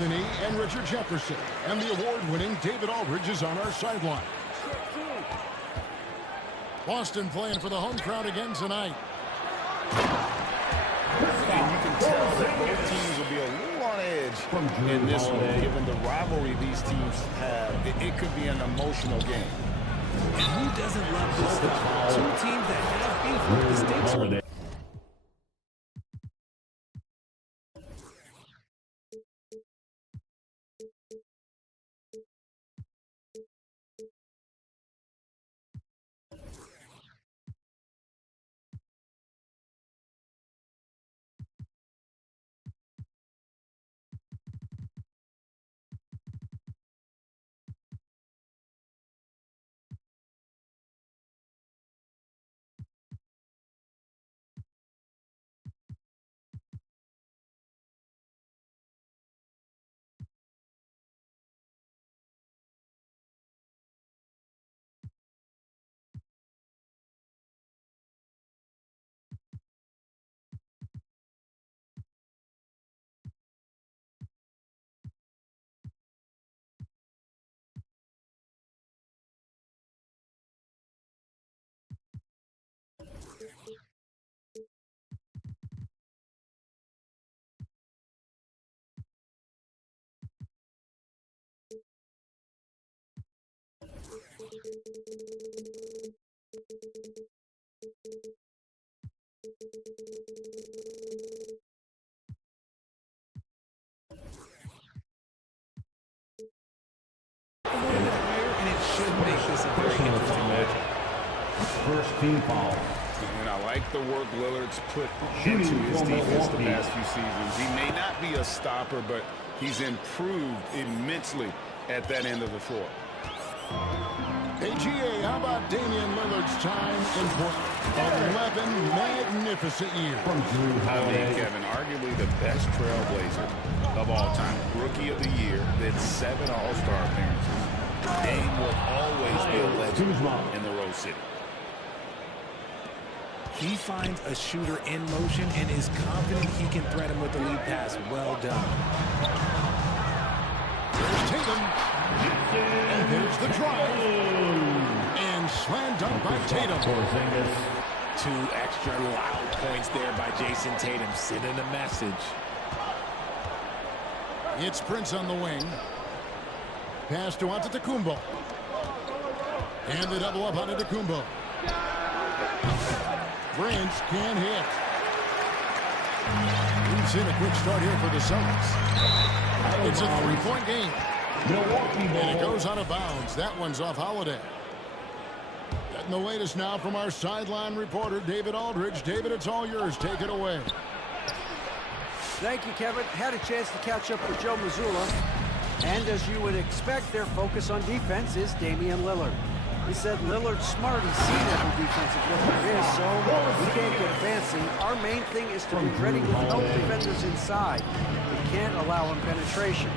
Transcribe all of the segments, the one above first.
Anthony and Richard Jefferson. And the award-winning David Aldridge is on our sideline. Boston playing for the home crowd again tonight. And you can tell that both teams will be a little on edge in this one, given the rivalry these teams have. It could be an emotional game. And who doesn't love this stuff? Two teams that have beef. The stakes are there. And it should make this a very interesting match. First team foul. And I like the work Lillard's put into his defense the past few seasons. He may not be a stopper, but he's improved immensely at that end of the floor. Hey, GA, how about Damian Lillard's time in Portland? 11 magnificent years. Kevin, arguably the best trailblazer of all time. Rookie of the year, then 7 All-Star appearances. Dame will always be a legend in the Rose City. He finds a shooter in motion and is confident he can threat him with the lead pass. Well done. There's Tatum. And there's the drive. And slam dunk by Tatum. 2 extra loud points there by Jason Tatum, sending a message. It's Prince on the wing. Pass to Antetokounmpo. And the double up on Antetokounmpo. Prince can hit. He's in a quick start here for the Suns. It's a 3-point game. And it goes out of bounds. That one's off Holiday. Getting the latest now from our sideline reporter, David Aldridge. David, it's all yours. Take it away. Thank you, Kevin. Had a chance to catch up with Joe Mazzulla. And as you would expect, their focus on defense is Damian Lillard. He said Lillard's smart. He's seen every defensive look there is, so we can't get fancy. Our main thing is to be ready to help defenders inside. We can't allow him penetration.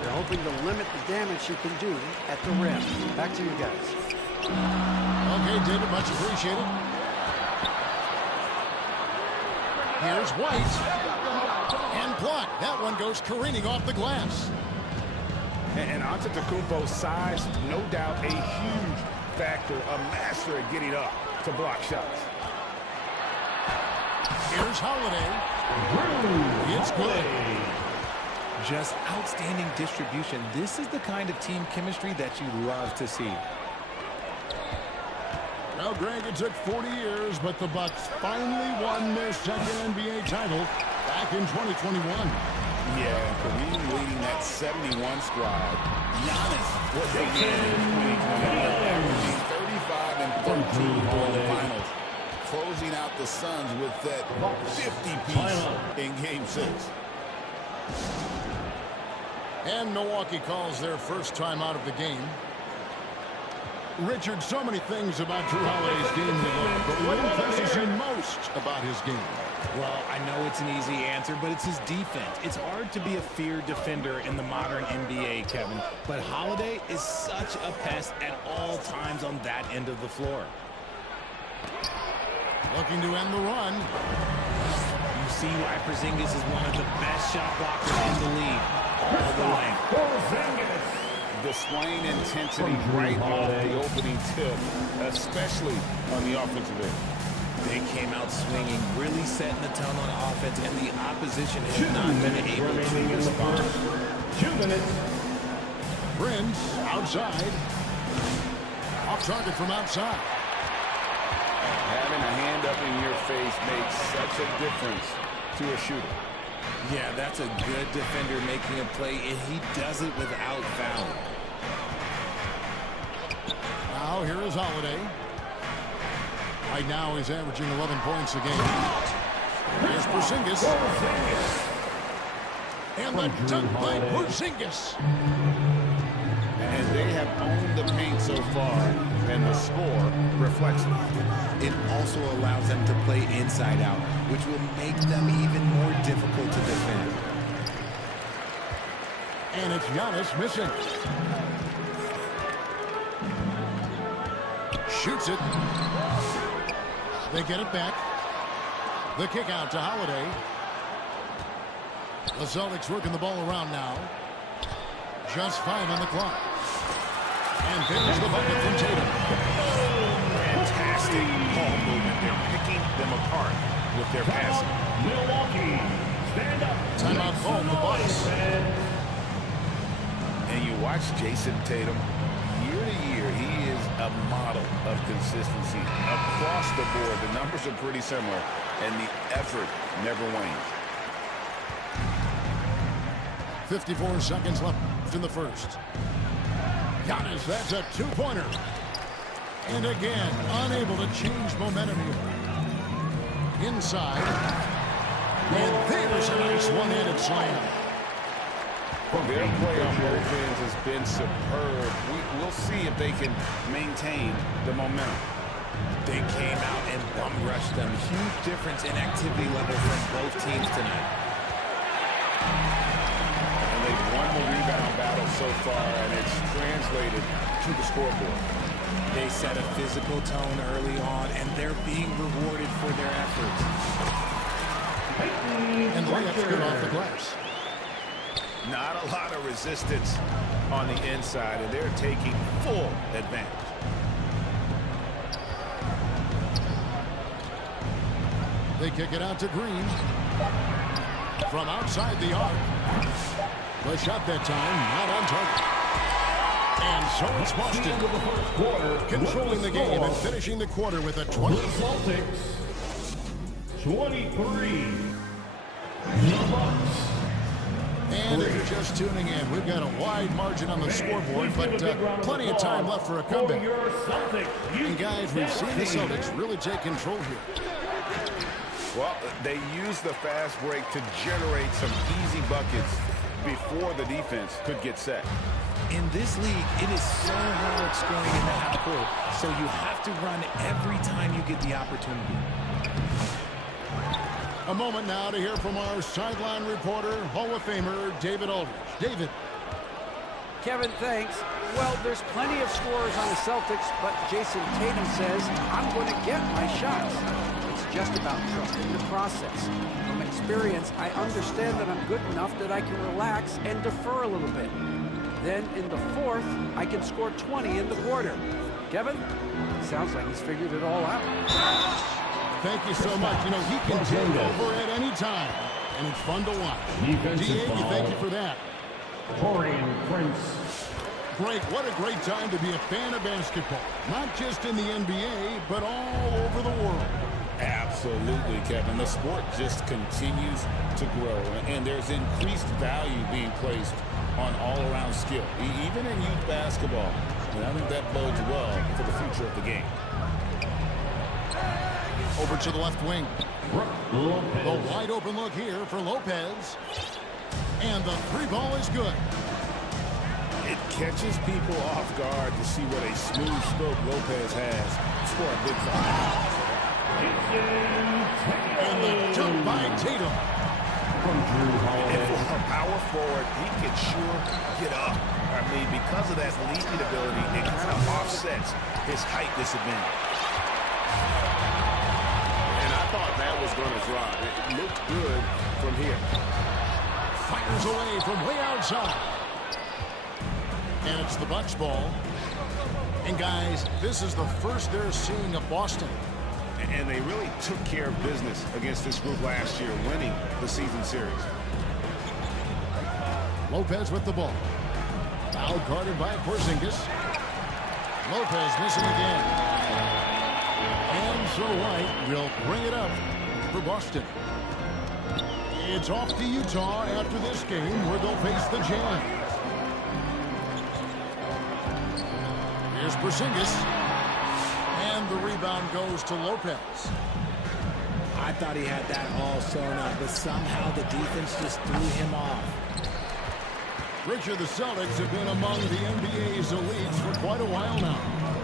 They're hoping to limit the damage he can do at the rim. Back to you guys. Okay, David, much appreciated. Here's White. And blocked. That one goes careening off the glass. And Antetokounmpo's size, no doubt a huge factor, a master at getting up to block shots. Here's Holiday. It's good. Just outstanding distribution. This is the kind of team chemistry that you love to see. Well, Greg, it took 40 years, but the Bucks finally won their second NBA title back in 2021. Yeah, Kareem leading that 71 squad. Giannis was again in 2021, averaging 35 and 13 during the finals, closing out the Suns with that 50-piece in Game 6. And Milwaukee calls their first time out of the game. Richard, so many things about Drew Holiday's game we love, but what impresses you most about his game? Well, I know it's an easy answer, but it's his defense. It's hard to be a feared defender in the modern NBA, Kevin. But Holiday is such a pest at all times on that end of the floor. Looking to end the run. You see why Porzingis is one of the best shot blockers in the league. All the displaying intensity right off the opening tip, especially on the offensive end. They came out swinging, really setting the tone on offense, and the opposition has not been able to respond. 2 minutes. Prince outside. Off target from outside. Having a hand up in your face makes such a difference to a shooter. Yeah, that's a good defender making a play, and he does it without foul. Now here is Holiday. Right now he's averaging 11 points a game. Here's Porzingis. And the dunk by Porzingis. And they have owned the paint so far, and the score reflects it. It also allows them to play inside out, which will make them even more difficult to defend. And it's Giannis missing. Shoots it. They get it back. The kick out to Holiday. The Celtics working the ball around now. Just 5 on the clock. And there's the bucket from Tatum. Fantastic ball movement. They're picking them apart with their passing. Milwaukee, stand up. Timeout called the Bucks. And you watch Jason Tatum, year to year, he is a model of consistency. Across the board, the numbers are pretty similar, and the effort never wanes. 54 seconds left in the first. Giannis, that's a two-pointer. And again, unable to change momentum here. Inside. And there's a nice one-handed slam. Their play on both ends has been superb. We'll see if they can maintain the momentum. They came out and bum rushed them. Huge difference in activity level from both teams tonight. And they've won the rebound battle so far, and it's translated to the scoreboard. They set a physical tone early on, and they're being rewarded for their efforts. And the layup's good off the glass. Not a lot of resistance on the inside, and they're taking full advantage. They kick it out to Green. From outside the arc. The shot that time, not on target. And so it's Boston. Controlling the game and finishing the quarter with a 20. Celtics, 23. The Bucks. And if you're just tuning in, we've got a wide margin on the scoreboard, but plenty of time left for a comeback. And guys, we've seen the Celtics really take control here. Well, they used the fast break to generate some easy buckets before the defense could get set. In this league, it is so hard scoring in the half court, so you have to run every time you get the opportunity. A moment now to hear from our sideline reporter, Hall of Famer David Aldridge. David. Kevin, thanks. Well, there's plenty of scorers on the Celtics, but Jason Tatum says, I'm going to get my shots. It's just about trusting the process. From experience, I understand that I'm good enough that I can relax and defer a little bit. Then in the fourth, I can score 20 in the quarter. Kevin, sounds like he's figured it all out. Thank you so much. You know, he can take over at any time, and it's fun to watch. D.A., thank you for that. Prince. Greg, what a great time to be a fan of basketball. Not just in the NBA, but all over the world. Absolutely, Kevin. The sport just continues to grow, and there's increased value being placed on all-around skill, even in youth basketball. And I think that bodes well for the future of the game. Over to the left wing. The wide open look here for Lopez. And the three ball is good. It catches people off guard to see what a smooth stroke Lopez has for a big foul. And the dunk by Tatum. And for a power forward, he can sure get up. I mean, because of that leaping ability, it kind of offsets his height disadvantage. And I thought that was going to drop. It looked good from here. Fires away from way outside. And it's the Bucks ball. And guys, this is the first they're seeing of Boston. And they really took care of business against this group last year, winning the season series. Lopez with the ball. Foul guarded by Porzingis. Lopez missing again. And so White will bring it up for Boston. It's off to Utah after this game where they'll face the Jazz. Here's Porzingis. And the rebound goes to Lopez. I thought he had that all sewn up, but somehow the defense just threw him off. Richard, the Celtics have been among the NBA's elites for quite a while now.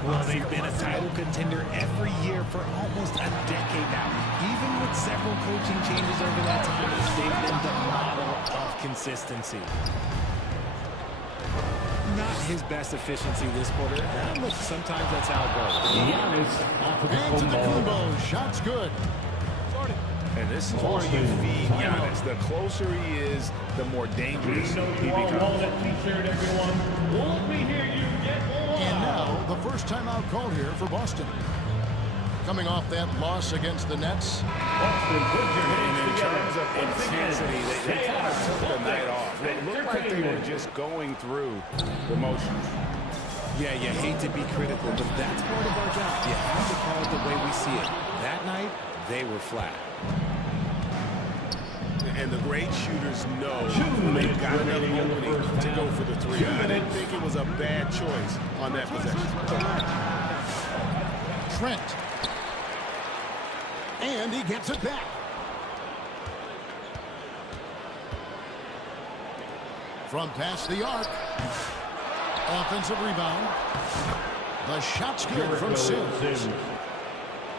Well, they've been a title contender every year for almost a decade now. Even with several coaching changes over that time, they've been the model of consistency. Not his best efficiency this quarter. Look, sometimes that's how it goes. Antetokounmpo, shot's good. And this is where you feed Giannis. The closer he is, the more dangerous he becomes. And now, the first timeout called here for Boston. Coming off that loss against the Nets. And in terms of intensity, they kind of took the night off. It looked like they were just going through the motions. Yeah, you hate to be critical, but that's part of our job. You have to call it the way we see it. That night, they were flat. And the great shooters know they've got enough opening to go for the three. I didn't think it was a bad choice on that possession. Trent. And he gets it back. From past the arc. Offensive rebound. The shot's good from Sims.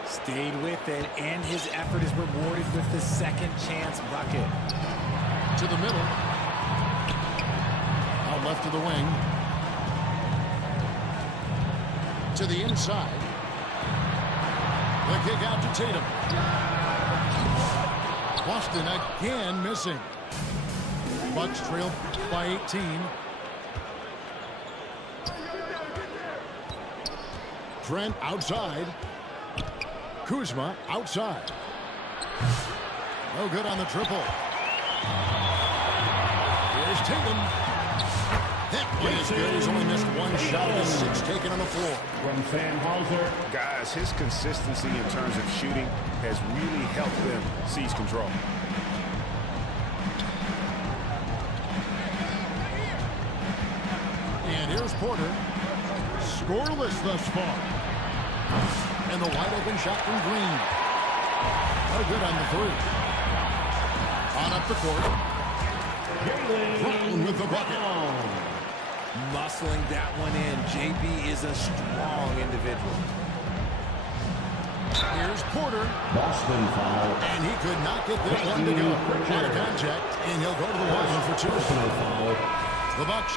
Stayed with it, and his effort is rewarded with the second chance bucket. To the middle. Out left to the wing. To the inside. The kick out to Tatum. Boston again missing. Bucks trail by 18. Trent outside. Kuzma outside. No good on the triple. Here's Tatum. That one is good. He's only missed one shot of his 6 taken on the floor. From Sam Hauser. Guys, his consistency in terms of shooting has really helped them seize control. And here's Porter. Scoreless thus far. And the wide open shot from Green. No good on the three. On up the court. Brown with the bucket. Muscling that one in. JB is a strong individual. Here's Porter. Boston foul. And he could not get this one to go. Out of contact. And he'll go to the line for 2. Foul. The Bucks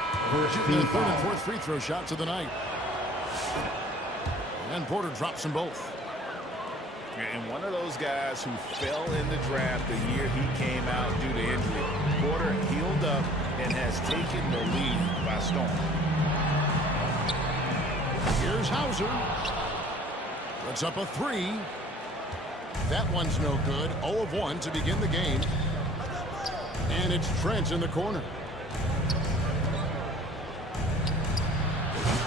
shooting the third and fourth free throw shots of the night. And Porter drops them both. And one of those guys who fell in the draft the year he came out due to injury. Porter healed up and has taken the lead by storm. Here's Hauser. Puts up a 3. That one's no good. 0 of 1 to begin the game. And it's Trent in the corner.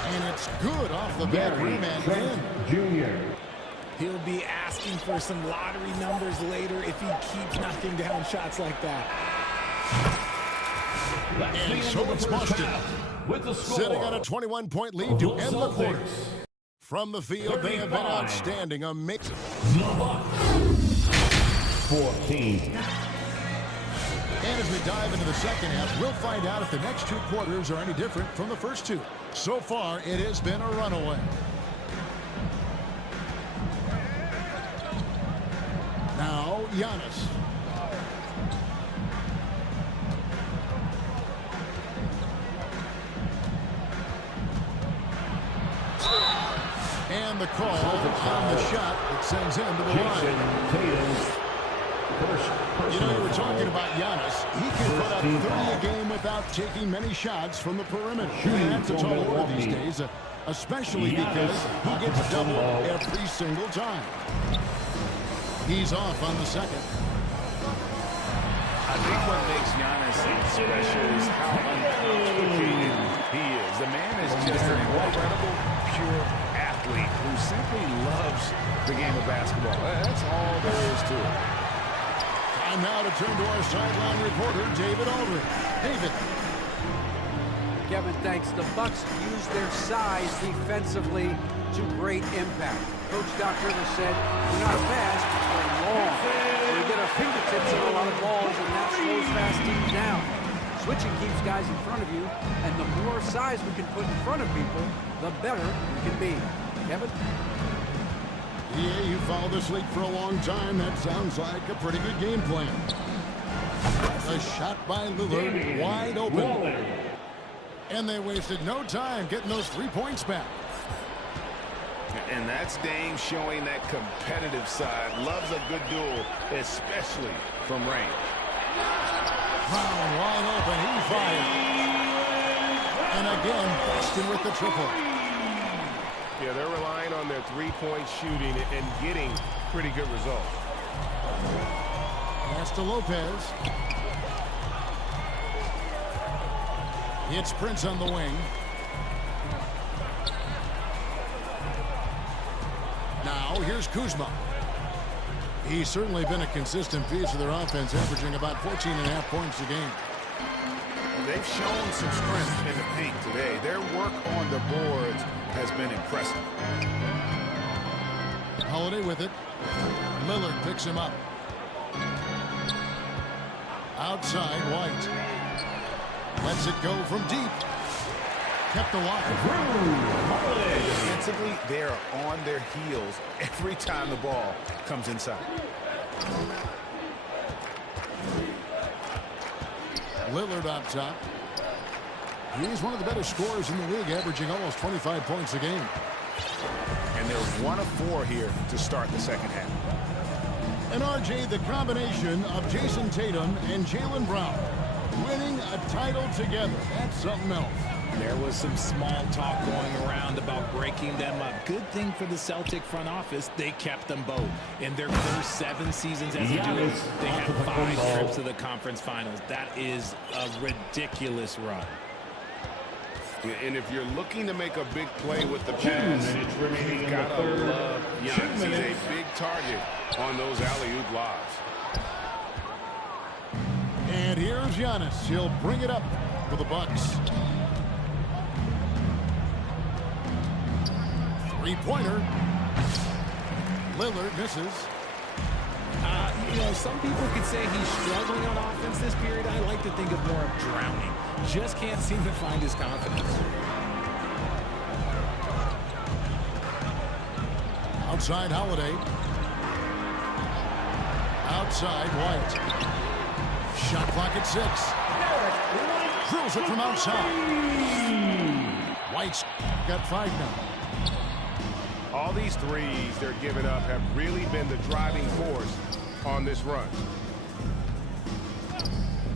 And it's good off the back rim and in. Jr. He'll be asking for some lottery numbers later if he keeps knocking down shots like that. And so it's Boston. With the score. Sitting on a 21-point lead to end the quarter. From the field, they have been outstanding. A mix. 14. And as we dive into the second half, we'll find out if the next 2 quarters are any different from the first 2. So far, it has been a runaway. Now, Giannis. And the call on the shot that sends him to the line. Tatum. First You know, you were talking about Giannis. He can put up 30 a game without taking many shots from the perimeter. And that's a tall order these days, especially because he gets doubled every single time. He's off on the second. I think what makes Giannis special is how uncomplicated he is. The man is just an incredible, pure athlete who simply loves the game of basketball. That's all there is to it. Time now to turn to our sideline reporter, David Aldridge. David. Kevin, thanks. The Bucks use their size defensively to great impact. Coach Doc Rivers said, we're not fast, we're long. We get our fingertips on a lot of balls, and that slows fast teams down. Switching keeps guys in front of you, and the more size we can put in front of people, the better we can be. Kevin? Yeah, you followed this league for a long time. That sounds like a pretty good game plan. A shot by Lillard, wide open. And they wasted no time getting those 3 points back. And that's Dame showing that competitive side. Loves a good duel, especially from range. Brown wide open, he fired. And again, Boston with the triple. Yeah, they're relying on their three-point shooting and getting pretty good results. Pass to Lopez. It's Prince on the wing. Now, here's Kuzma. He's certainly been a consistent piece of their offense, averaging about 14.5 points a game. They've shown some strength in the paint today. Their work on the boards has been impressive. Holiday with it. Lillard picks him up. Outside, White. Lets it go from deep. Kept alive. Defensively, they are on their heels every time the ball comes inside. Lillard up top. He's one of the better scorers in the league, averaging almost 25 points a game. And they're 1 of 4 here to start the second half. And RJ, the combination of Jason Tatum and Jaylen Brown winning a title together. That's something else. There was some small talk going around about breaking them up. Good thing for the Celtic front office, they kept them both. In their first 7 seasons as a duo, they had 5 trips to the conference finals. That is a ridiculous run. And if you're looking to make a big play with the pass, you've got to love Giannis. He's a big target on those alley-oop lobs. And here's Giannis. He'll bring it up for the Bucks. Three-pointer. Lillard misses. You know, some people could say he's struggling on offense this period. I like to think of more of drowning. Just can't seem to find his confidence. Outside Holiday. Outside White. Shot clock at 6. Drills it from outside. White's got 5 now. All these threes they're giving up have really been the driving force on this run.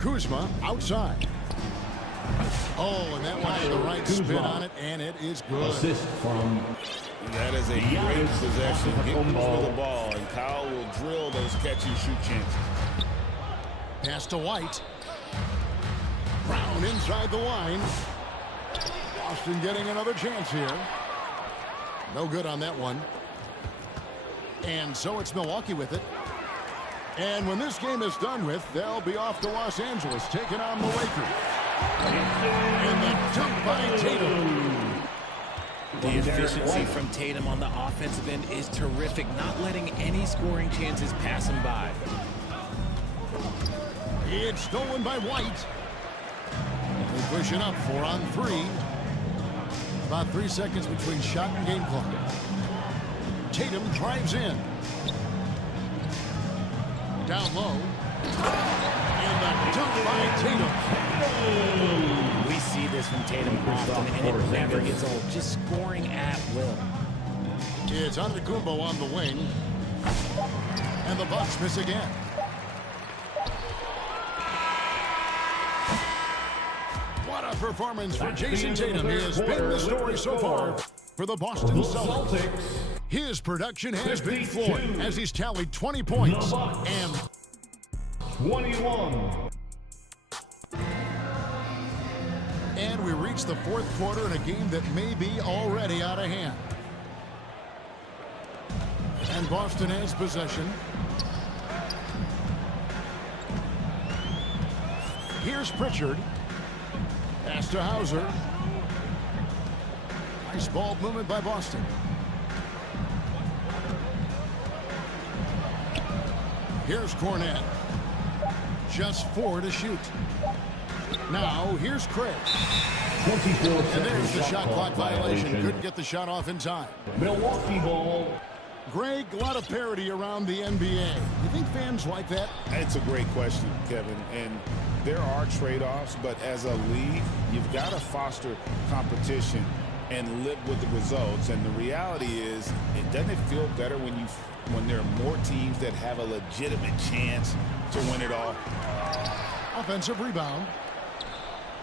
Kuzma outside. Oh, and that one had the right spin on it, and it is good. Assist from That is a great possession. Get loose with the ball, and Kyle will drill those catch-and-shoot chances. Pass to White. Brown inside the line. Boston getting another chance here. No good on that one. And so it's Milwaukee with it. And when this game is done with, they'll be off to Los Angeles, taking on the Lakers. And the dunk by Tatum. The efficiency from Tatum on the offensive end is terrific, not letting any scoring chances pass him by. It's stolen by White. They're pushing up 4 on 3. About 3 seconds between shot and game clock. Tatum drives in. Down low. And the dunk by Tatum. We see this from Tatum often, and it never gets old. Just scoring at will. It's Antetokounmpo on the wing. And the Bucks miss again. performance for Jason Tatum. He has been the story so far for the Boston Celtics. His production has been flowing as he's tallied 20 points and 21. And we reach the fourth quarter in a game that may be already out of hand. And Boston has possession. Here's Pritchard. Pass to Hauser. Nice ball movement by Boston. Here's Cornette. Just 4 to shoot. Now, here's Craig. 24 And there's the shot clock violation. Couldn't get the shot off in time. Milwaukee ball. Greg, a lot of parity around the NBA. You think fans like that? It's a great question, Kevin. And there are trade-offs, but as a league, you've got to foster competition and live with the results. And the reality is, doesn't it feel better when there are more teams that have a legitimate chance to win it all? Offensive rebound.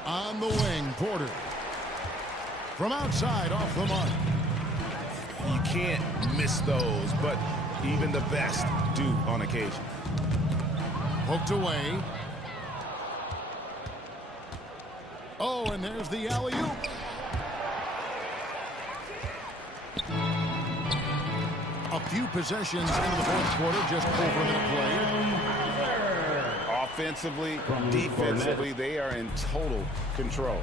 On the wing, Porter. From outside, off the mark. You can't miss those, but even the best do on occasion. Poked away. Oh, and there's the alley-oop. A few possessions into the fourth quarter, just over a minute play. Offensively, defensively, they are in total control.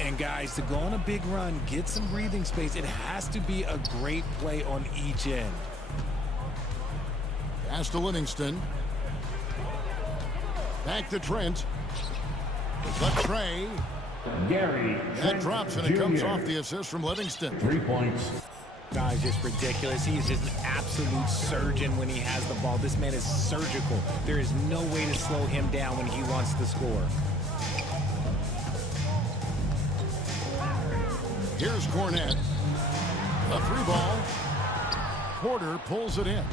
And guys, to go on a big run, get some breathing space, it has to be a great play on each end. Pass to Livingston. Back to Trent. The tray. Gary. That drops, and it comes off the assist from Livingston. 3 points. Guy's just ridiculous. He is just an absolute surgeon when he has the ball. This man is surgical. There is no way to slow him down when he wants to score. Here's Cornette. A free ball. Porter pulls it in.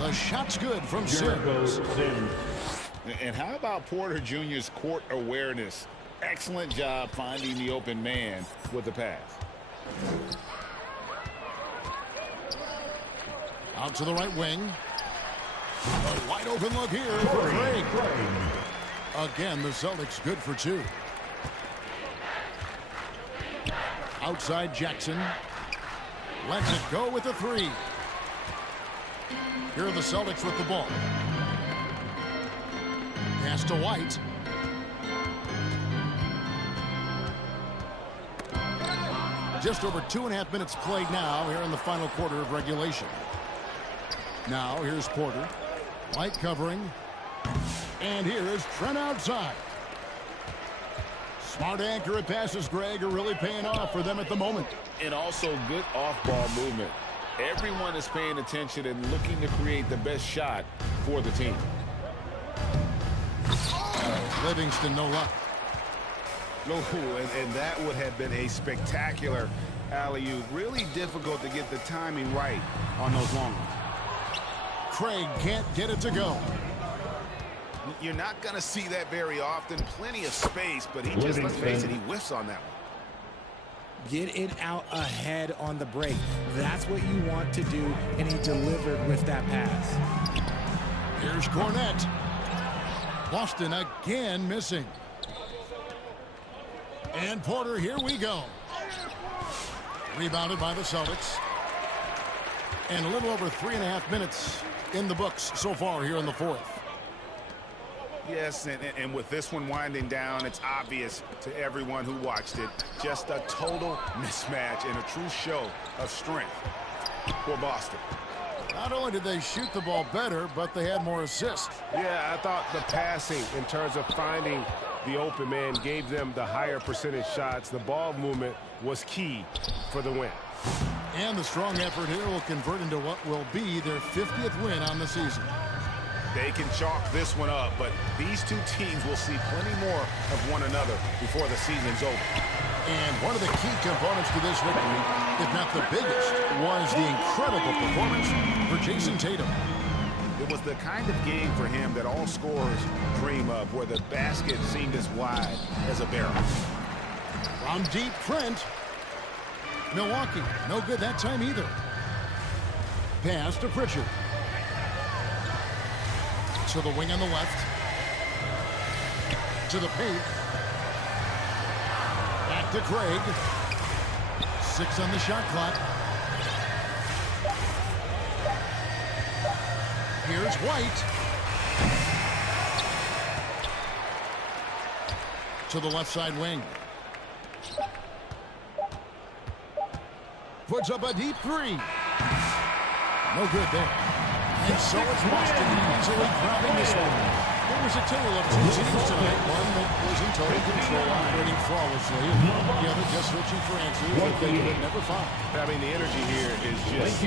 The shot's good from Sims. And how about Porter Jr.'s court awareness? Excellent job finding the open man with the pass. Out to the right wing. A wide open look here for Craig. Again, the Celtics good for 2. Outside Jackson. Lets it go with the 3. Here are the Celtics with the ball. Pass to White. Just over 2.5 minutes played now here in the final quarter of regulation. Now here's Porter. White covering. And here is Trent outside. Smart, accurate passes, Greg, are really paying off for them at the moment. And also good off-ball movement. Everyone is paying attention and looking to create the best shot for the team. Livingston, no luck. No, and that would have been a spectacular alley-oop. Really difficult to get the timing right on those long ones. Craig can't get it to go. You're not going to see that very often. Plenty of space, but he just, let's face it, he whiffs on that one. Get it out ahead on the break. That's what you want to do, and he delivered with that pass. Here's Cornette. Boston again missing. And Porter, here we go. Rebounded by the Celtics. And a little over 3.5 minutes in the books so far here in the fourth. Yes, and with this one winding down, it's obvious to everyone who watched it. Just a total mismatch and a true show of strength for Boston. Not only did they shoot the ball better, but they had more assists. Yeah, I thought the passing in terms of finding the open man gave them the higher percentage shots. The ball movement was key for the win. And the strong effort here will convert into what will be their 50th win on the season. They can chalk this one up, but these two teams will see plenty more of one another before the season's over. And one of the key components to this victory, if not the biggest, was the incredible performance for Jason Tatum. The It was the kind of game for him that all scorers dream of, where the basket seemed as wide as a barrel. From deep, Trent. Milwaukee, no good that time either. Pass to Pritchard. To the wing on the left. To the paint. Back to Craig. 6 on the shot clock. Here's White. To the left side wing. Puts up a deep 3. No good there. And so it's Boston easily grabbing this one. There was a tale of two teams tonight. One that was in total control, operating flawlessly, and the other just searching for answers that they could never find. I mean, the energy here is just